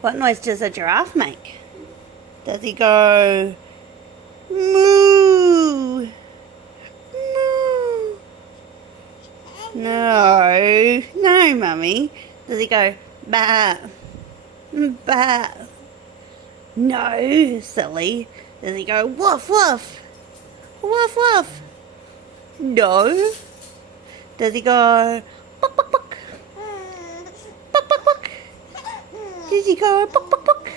What noise does a giraffe make? Does he go moo? Moo. No, no, mummy. Does he go ba? Ba? No, silly. Does he go woof woof? Woof woof? No. Does he go buck buck buck? Buck buck buck? Does he go buck buck buck?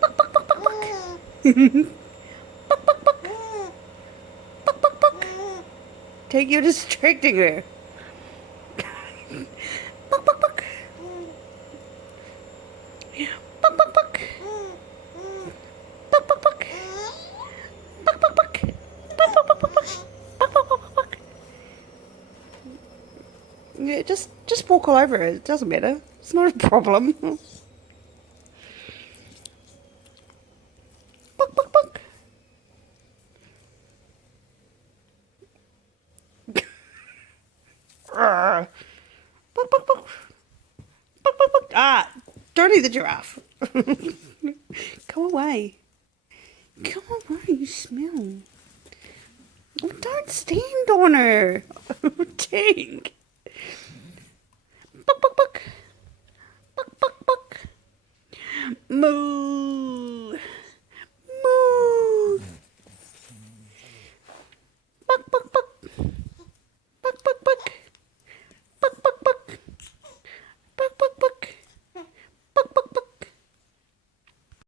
Buck buck buck buck buck? Buck buck buck? Buck buck buck? Take, you're distracting her. Buck buck buck? Buck buck buck? Buck buck buck? Buck buck buck? Buck buck buck buck? Buck buck buck buck? Yeah, just walk all over it. It doesn't matter. It's not a problem. Buck buck buck. Buck buck buck. Buck buck buck. Ah, don't eat the giraffe. Come away. Come away, you smell. Oh, don't stand on her. Tink. Buck buck buck. Buck buck buck. Moo.